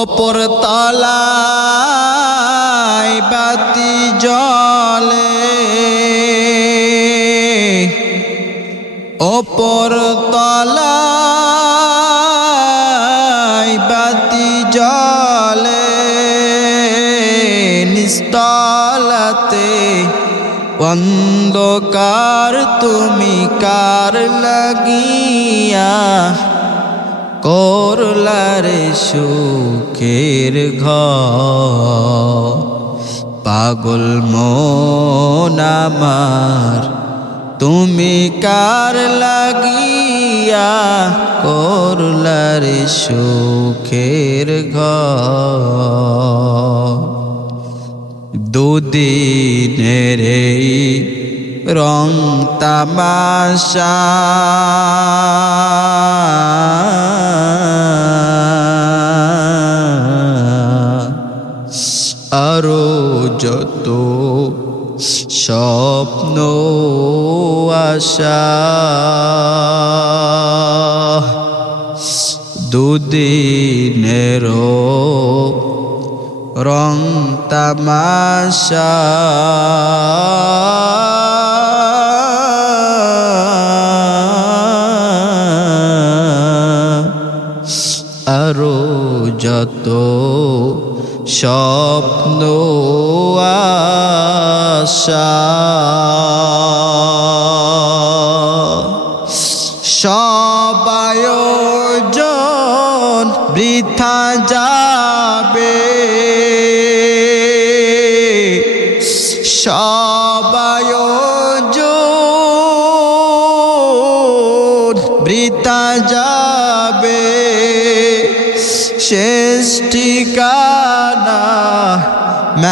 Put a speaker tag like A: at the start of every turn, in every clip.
A: ওপর তলায় বাতি জলে ওপর তলায় বাতি জলে নিস্তলাতে অন্ধকার তুমি কার লাগিয়া করলারে সুখের ঘর। পাগল মন আমার, তুমি কার লাগিয়া করলারে সুখের ঘর? দুদিনের রং তামাশা আরও যত স্বপ্ন আশা। দুদিনেরও রং তামাশা। আরও যত স্বপ্ন আশা। সবায়োজন বৃথা যাবে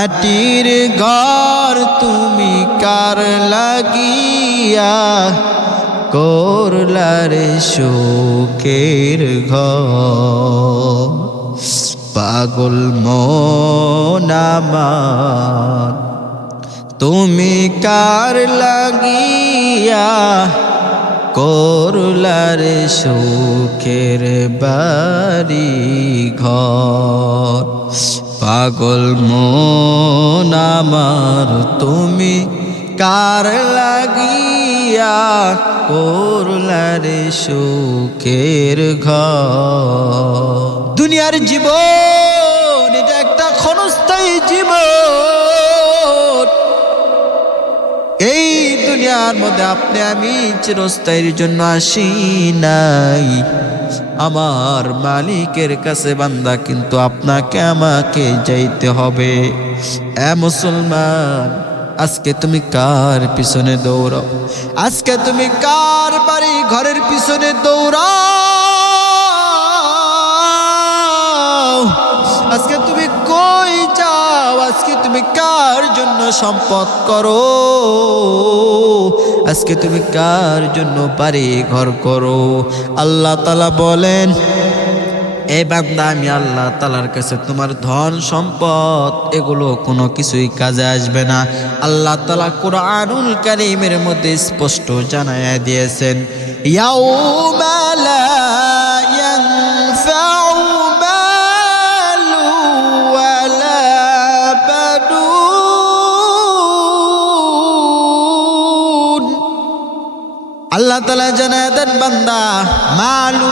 A: মাটির ঘর তুমি কার লাগিয়া? করলারে শোকের ঘর। পাগল মন আমার, তুমি কার লাগিয়া? করলারে সুখের বাড়ি ঘর। পাগল মন আমার, তুমি কার লাগিয়া করলারে সুখের ঘর? দুনিয়ার জীবন, এটা একটা ক্ষণস্থায়ী জীবন। এই দুনিয়ার মধ্যে আপনি আমি চিরস্থায়ীর জন্য আসি নাই। আমার মালিকের কাছে বান্দা, কিন্তু আপনাকে আমাকে যাইতে হবে। এ মুসলমান, আজকে তুমি কার পিছনে দৌড়াও? আজকে তুমি কার বাড়ি ঘরের পিছনে দৌড়াও? আজকে তুমি কার জন্য সম্পদ করো? আজকে তুমি কার জন্য বাড়ি ঘর করো? আল্লাহ তালা বলেন, এ বান্দা, আমি আল্লাহ তালার কাছে তোমার ধন সম্পদ, এগুলো কোনো কিছুই কাজে আসবে না। আল্লাহ তালা কোরআনুল কারিমের মধ্যে স্পষ্ট জানায় দিয়েছেন, ইয়াউমা লা আল্লাহ তালা জানায় দেন, বান্দা, মালু,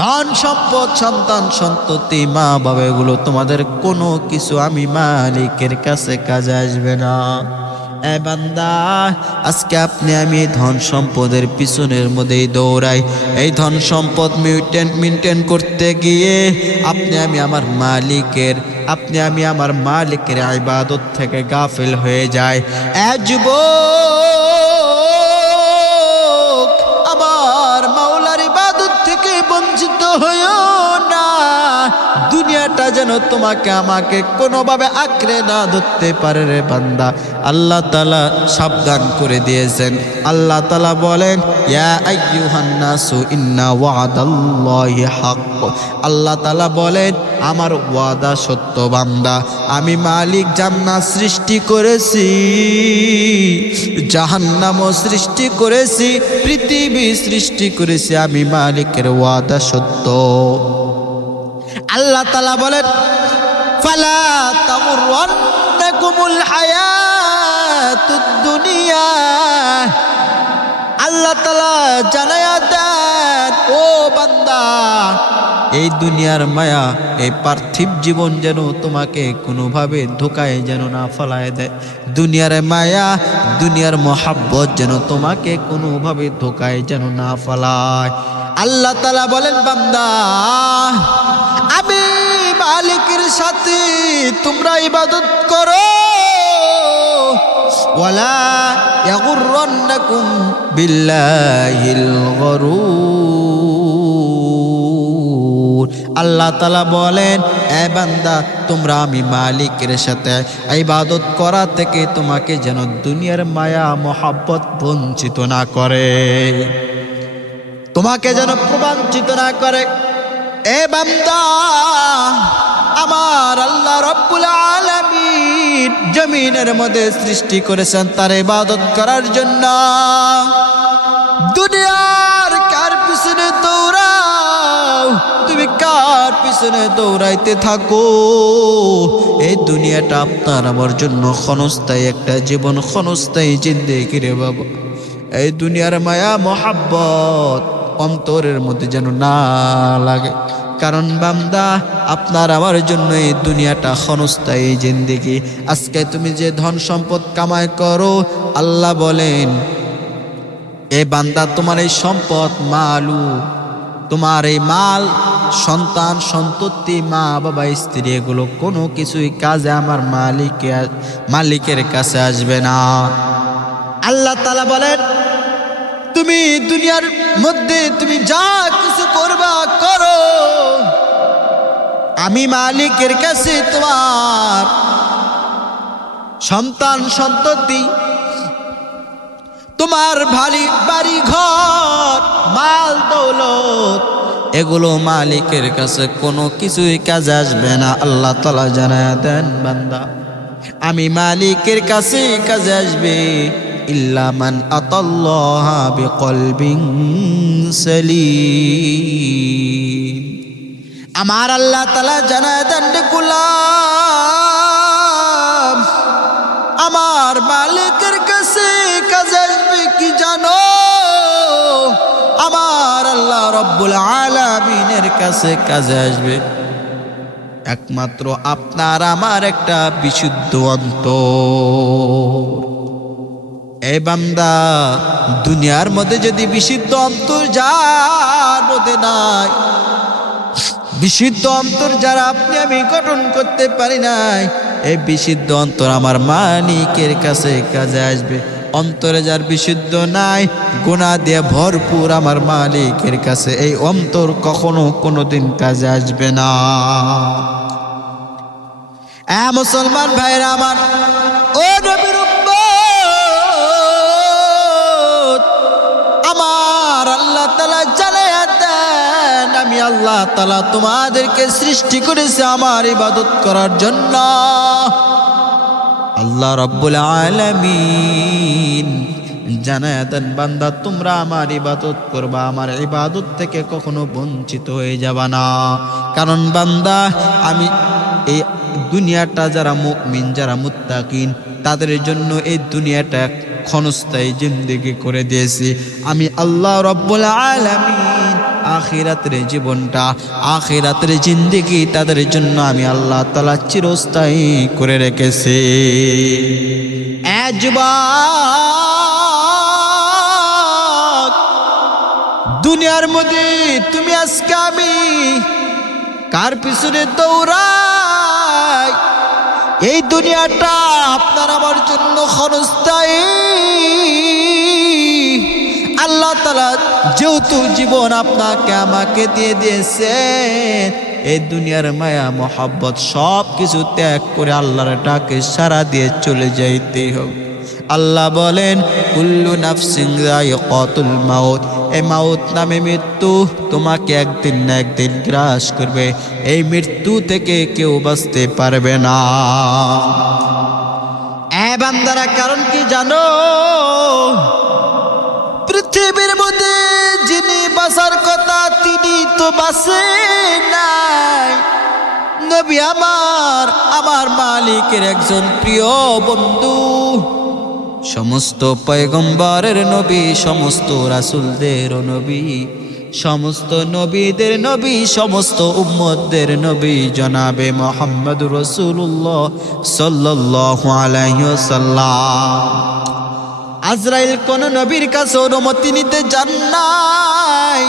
A: ধন সম্পদ, সন্তান সন্ততি, মা বাবা, এগুলো তোমাদের কোনো কিছু আমি মালিকের কাছে কাজে আসবে না। বান্দা, আজকে আপনি আমি ধন সম্পদের পিছনের মধ্যেই দৌড়াই। এই ধন সম্পদ মিউটেন্ট মেনটেন করতে গিয়ে আপনি আমি আমার মালিকের, আপনি আমি আমার মালিকের ইবাদত থেকে গাফিল হয়ে যায় যুবক! দুনিয়াটা যেন তোমাকে আমাকে কোনোভাবে আঁকড়ে না ধরতে পারে রে বান্দা। আল্লাহ তালা সাবধান করে দিয়েছেন। আল্লাহ তালা বলেন আল্লাহ তালা বলেন, আমার ওয়াদা সত্য বান্দা, আমি মালিক জান্নাত সৃষ্টি করেছি, জাহান্নামও সৃষ্টি করেছি, পৃথিবী সৃষ্টি করেছি, আমি মালিকের ওয়াদা সত্য। আল্লাহ তালা বলেন দুনিয়া। আল্লাহ তালা জানায়া ও বান্দা, এই দুনিয়ার মায়া, এই পার্থিব জীবন যেন তোমাকে কোনোভাবে ধোকায় যেন না ফলায় দেয়। দুনিয়ার মায়া, দুনিয়ার মহাব্বত যেন তোমাকে কোনোভাবে ধোকায় যেন না ফলায়। আল্লাহ তালা বলেন, বান্দা মালিকের সাথে তোমরা ইবাদত করো। আল্লাহ তালা বলেন, এ বান্দা, তোমরা আমি মালিকের সাথে ইবাদত করা থেকে তোমাকে যেন দুনিয়ার মায়া, মহাব্বত বঞ্চিত না করে। তোমাকে যেন প্রবাঞ্চিত না করে। এ বান্দা আমার আল্লাহ রব্বুল আলামিন জমিনের মধ্যে সৃষ্টি করেছেন তার ইবাদত করার জন্য। দুনিয়ার কার পিছনে দৌড়াও? তুমি কার পিছনে দৌড়াইতে থাকো? এই দুনিয়াটা আপনার আমার জন্য ক্ষণস্থায়ী, একটা জীবন ক্ষণস্থায়ী জিন্দেগি রে বাবা। এই দুনিয়ার মায়া, মহাব্বত অন্তরের মধ্যে যেন না লাগে। কারণ বান্দা, আপনার আমার জন্য এই দুনিয়াটা ক্ষণস্থায়ী জিন্দিগি। আজকে তুমি যে ধন সম্পদ কামাই করো, আল্লাহ বলেন, এ বান্দা, তোমার এই সম্পদ মালু। তোমার এই মাল, সন্তান, সন্ততি, মা, বাবা, স্ত্রী, এগুলো কোনো কিছুই কাজে আমার মালিকের মালিকের কাছে আসবে না। আল্লাহ তালা বলেন, তুমি দুনিয়ার মধ্যে তুমি যা কিছু করবা, করো। আমি মালিকের কাছে তোমার সন্তান, সন্ততি, তোমার ভালি বাড়ি ঘর, মাল দৌলত, এগুলো মালিকের কাছে কোনো কিছুই কাজে আসবে না। আল্লাহ তালা জানায় দেন, বান্দা, আমি মালিকের কাছে কাজে আসবে। ইল্লা মান আতাল্লাহ বিকলবিন সালিম। আমার আল্লাহ তালা জানায় দেন গুলাম, আমার মালিকের কাছে কাজে আসবে কি জানো? আমার আল্লাহ রব্বুল আলামিনের কাছে কাজে আসবে। একমাত্র আপনার আমার একটা বিশুদ্ধ অন্তর। এই বান্দা, দুনিয়ার মধ্যে যদি বিশুদ্ধ অন্তর যার মধ্যে নাই বিশুদ্ধ অন্তর যারা আপনি, আমি গঠন করতে পারি নাই। এই বিশুদ্ধ অন্তর আমার মালিকের কাছে কাজে আসবে। অন্তরে যার বিশুদ্ধ নাই গুণা দিয়ে ভরপুর আমার মালিকের কাছে এই অন্তর কখনো কোনো দিন কাজে আসবে না। মুসলমান ভাইরা আমার, ও নবীর আমি আল্লাহ তালা তোমাদেরকে সৃষ্টি করেছি আমার ইবাদত করার জন্য। আল্লাহ রব্বুল আলামিন জানায় দেন বান্দা, তোমরা আমার ইবাদত করবা, আমার ইবাদত থেকে কখনো বঞ্চিত হয়ে যাবা না। কারণ বান্দা, আমি এই দুনিয়াটা যারা মুমিন, যারা মুত্তাকিন, তাদের জন্য এই দুনিয়াটা ক্ষণস্থায়ী জিন্দেগি করে দিয়েছি। আমি আল্লাহ রব্বুল আলামিন আখিরাতের জীবনটা, আখিরাতের জিন্দেগি তাদের জন্য আমি আল্লাহ তালা চিরস্থায়ী করে রেখেছি। দুনিয়ার মধ্যে তুমি আজকে আমি কার পিছনে দৌড়াই? এই দুনিয়াটা আপনার আমার জন্য ক্ষণস্থায়ী। আল্লাহ তালা যেহেতু জীবন আপনাকে আমাকে দিয়ে দিয়েছেন এই দুনিয়ার মায়া, মোহাব্বত সব কিছু ত্যাগ করে আল্লাহর ডাকে সারা দিয়ে চলে যাইতে হোক। আল্লাহ বলেন, কুল্লু নাফসিং কতুল মাউত। এই মাউত নামে মৃত্যু তোমাকে একদিন না একদিন গ্রাস করবে। এই মৃত্যু থেকে কেউ বাঁচতে পারবে না। এ বান্দারা, কারণ কি জানো? পৃথিবীর মধ্যে যিনি বাঁচার কথা তিনি তো বাসে নাই। নবী আমার আমার মালিকের একজন প্রিয় বন্ধু। সমস্ত পয়গম্বরের নবী, সমস্ত রাসুলদের নবী, সমস্ত নবীদের নবী, সমস্ত উম্মতদের নবী জনাবে মোহাম্মদ রসুল্লাহ সাল্লাহ আলাইসাল্লাম আজরাইল কোন নবীর কাছে অনুমতি নিতে যান নাই।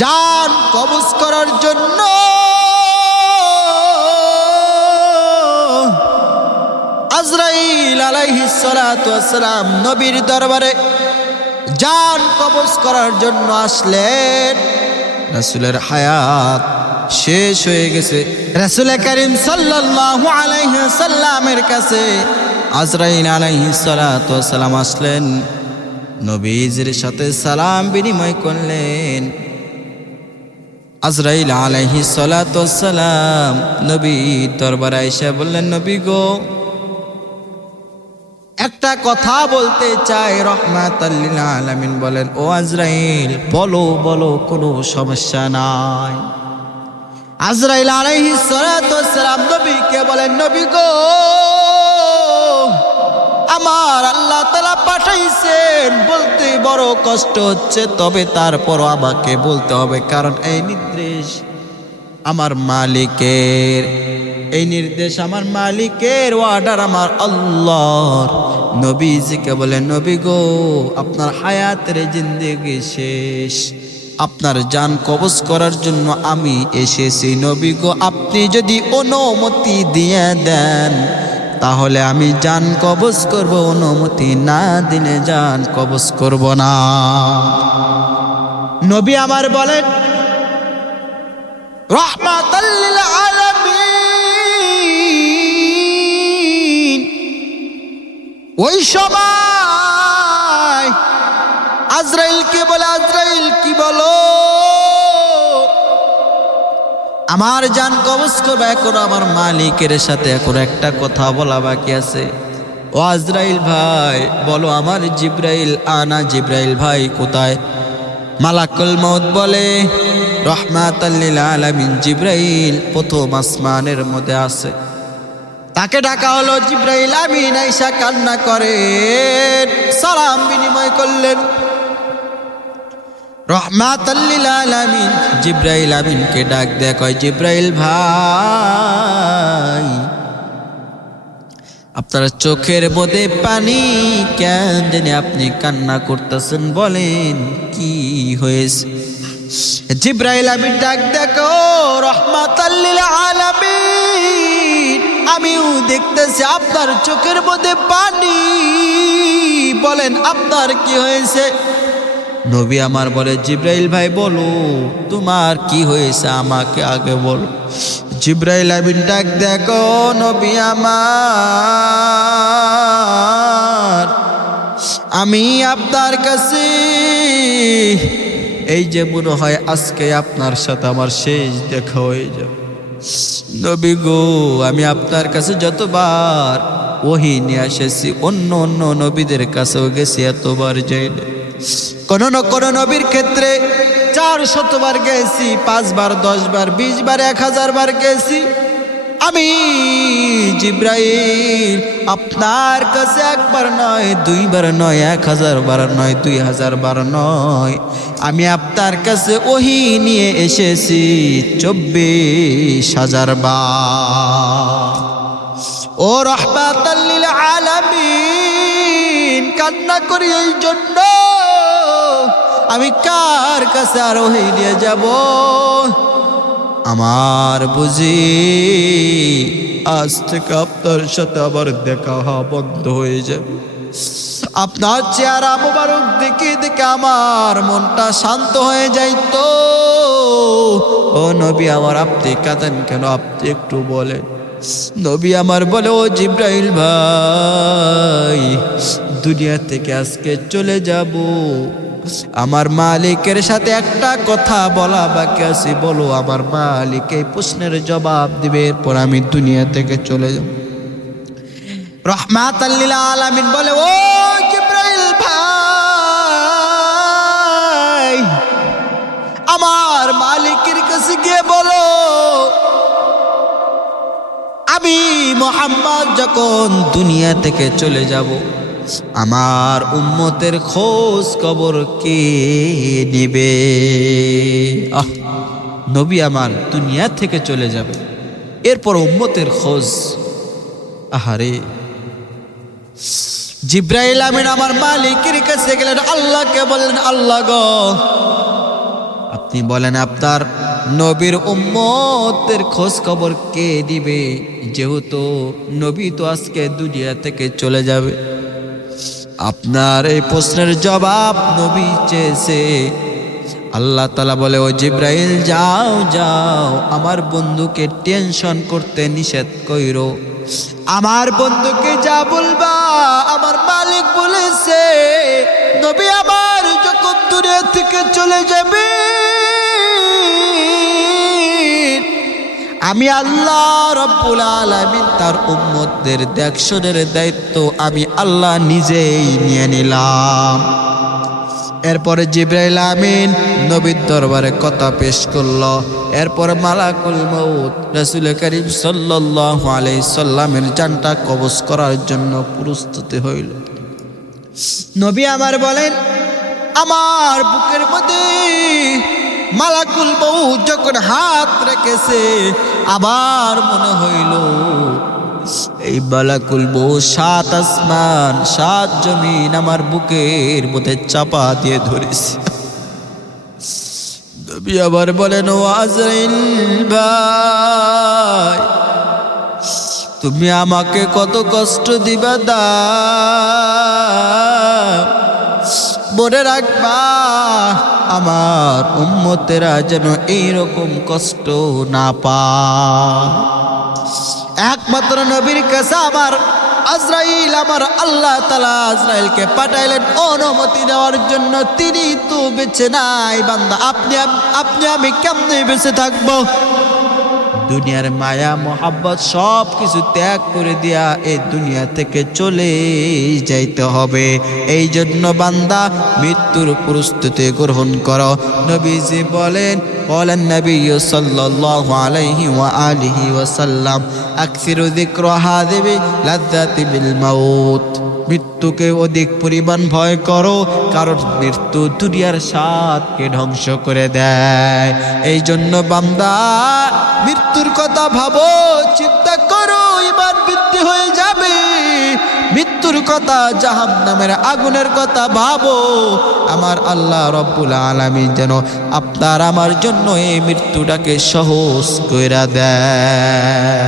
A: যান কবজ করার জন্য। আজরাইল আলাইহিস সালাতু ওয়াসসালাম নবীর দরবারে যান কবজ করার জন্য আসলেন। রাসূলের হায়াত শেষ হয়ে গেছে। রাসূল করিম সাল্লাল্লাহু আলাইহি সাল্লামের কাছে সালাতু ওয়াসসালাম আসলেন। নবীজির সাথে সালাম বিনিময় করলেন। আজরাইল আলাইহি সালাম নবী দরবার আইসা বললেন, নবী গো, একটা কথা বলতে চাই রহমাত আলামিন বলেন, ও আজরাইল, বলো বলো, কোনো সমস্যা নাই। আজরাইল আলাইহি সালাম নবীকে বলেন, নবী গো আমার আল্লাহ তালা পাঠাইছেন। বলতে বড় কষ্ট হচ্ছে, তবে তারপরও আমাকে বলতে হবে, কারণ এই নির্দেশ আমার মালিকের। এই নির্দেশ আমার মালিকের অর্ডার আমার আল্লাহর। নবীজিকে বলে, নবী গো, আপনার হায়াতের জিন্দেগি শেষ। আপনার যান কবজ করার জন্য আমি এসেছি। নবী গো, আপনি যদি অনুমতি দিয়ে দেন তাহলে আমি যান কবজ করব, অনুমতি না দিলে যান কবজ করব না। নবী আমার বলেন ওই সময় আমার জান কবজ করবে এখন আমার মালিকের সাথে এখন একটা কথা বলা বাকি আছে। ও আজরাইল ভাই, বলো আমার জিব্রাইল, আনা জিব্রাইল ভাই কোথায়? মালাকুল মত বলে রহমাত আলামিন জিব্রাইল প্রথম আসমানের মধ্যে আছে। তাকে ডাকা হলো জিব্রাইল আমিন, আইসা কান্না করে সালাম বিনিময় করলেন। রহমাত আলামিন। জিব্রাইল আমিনকে ডাক দেয় কয়, জিব্রাইল ভাই, আপনার চোখের মধ্যে পানি কেন জানি আপনি কান্না করতেছেন, বলেন কি হয়েছে? জিব্রাইল আমিন ডাক দেখো রহমাত আলামিন, আমিও দেখতেছি আপনার চোখের মধ্যে পানি। বলেন, আপনার কি হয়েছে? নবী আমার বলে, জিব্রাইল ভাই, বলো, তোমার কি হয়েছে? আমাকে আগে বলো। জিব্রাইল আবিন ডাক, দেখো নবী আমার, আমি আপনার কাছে এই যে মনে হয় আজকে আপনার সাথে আমার শেষ দেখা হয়ে যাবে। নবী গো, আমি আপনার কাছে যতবার ওহি নিয়ে এসেছি, অন্য অন্য নবীদের কাছেও গেছি, এতবার যাই না কোন না কোন নবীর ক্ষেত্রে চার শতবার গেছি, পাঁচবার দশ বার বিশ বার এক হাজার বার গেছি। আমি জিব্রাইল, আপনার কাছে একবার নয়, দুইবার নয় এক হাজার বার নয় দুই হাজার বার নয়। আমি আপনার কাছে ওহি নিয়ে এসেছি চব্বিশ হাজার বার ও রহমাত আলামিন, কান্না করি এই জন্য। আমি কার কাছে আর নিয়ে যাব? আমার বুঝি আজ থেকে আপনার সাথে আবার দেখা হওয়া বন্ধ হয়ে যাবে। আপনার চেহারা মোবারক দেখে দেখে আমার মনটা শান্ত হয়ে যাইতো। ও নবী, আমার আপনি কাঁদেন কেন? আপনি একটু বলেন। নবী আমার বলে, ও জিব্রাইল ভাই দুনিয়া থেকে আজকে চলে যাব। আমার মালিকের সাথে একটা কথা বলা বাকি আছে, বলো আমার মালিক এই প্রশ্নের জবাব দিবে, এরপর আমি দুনিয়া থেকে চলে যাব। রহমাত আলামিন বলে, ও জিব্রাইল ভাই, আমার মালিকের কাছে গিয়ে বলো, আমি মোহাম্মদ যখন দুনিয়া থেকে চলে যাব আমার উম্মতের খোঁজ খবর কে নিবে? আহ, নবী আমার দুনিয়া থেকে চলে যাবে। এরপর উম্মতের খোঁজ। আহারে, জিব্রাইল আমিন আমার মালিকের কাছে গেলেন, আল্লাহকে বললেন, আল্লাহ গ, আপনি বলেন, আপনার নবীর উম্মতের খোঁজ খবর কে দিবে? যেহেতু নবী তো আজকে দুনিয়া থেকে চলে যাবে। আপনার এই প্রশ্নের জবাব নবী চেয়েছে। আল্লাহ তালা বলে, ও জিব্রাইল, যাও যাও, আমার বন্ধুকে টেনশন করতে নিষেধ কইর। আমার বন্ধুকে যা বলবা, আমার মালিক বলেছে, নবী আমার যখন দূরে থেকে চলে যাবে আমি আল্লাহ রব্বুল আলামিন তার উম্মতদের দেখশনের দায়িত্ব আমি আল্লাহ নিজেই নিয়ে নিলাম। এরপরে জিব্রাইল আমিন নবীর দরবারে কথা পেশ করল। এরপর মালাকুল মৌত রাসুল করিম সাল্লাল্লাহু আলাইহি সাল্লামের জানটা কবজ করার জন্য প্রস্তুতি হইল। নবী আমার বলেন, আমার বুকের মধ্যে মালাকুল বউ যখন হাত রেখেছে আবার মনে হইল, এই মালাকুল বউ সাত আসমান, সাত জমিন আমার বুকের মধ্যে চাপা দিয়ে ধরেছে। আবার বলেন তুমি আমাকে কত কষ্ট দিবা দা। মনে রাখবা আমার উম্মতেরা যেন এইরকম কষ্ট না পায়। একমাত্র নবীর কাছে আমার আজরাইল, আমার আল্লাহ তালা আজরাইলকে পাঠাইলেন অনুমতি দেওয়ার জন্য। তিনি তো বেছে নাই, বান্দা, আপনি আপনি আমি কেমনে বেঁচে থাকব? দুনিয়ার মায়া, মোহাব্বত সব কিছু ত্যাগ করে দিয়া এই দুনিয়া থেকে চলে যাইতে হবে। এই জন্য বান্দা, মৃত্যুর প্রস্তুতি গ্রহণ করো। নবীজি বলেন ওয়া আলিহি ওয়াসাল্লাম, আকসিরু যিকরা হাযিবি লাযযাতি বিল মাউত। মৃত্যুকে অধিক পরিমাণ ভয় করো, কারণ মৃত্যু দুনিয়ার স্বাদকে ধ্বংস করে দেয়। এই জন্য বান্দা, মৃত্যুর কথা ভাবো, চিন্তা করো এবার বৃদ্ধি হয়ে যাবে। মৃত্যুর কথা জাহাম নামের আগুনের কথা ভাবো, আমার আল্লাহ রব্বুল আলমী যেন আপনার আমার জন্য এই মৃত্যুটাকে সহজ কইরা দেয়।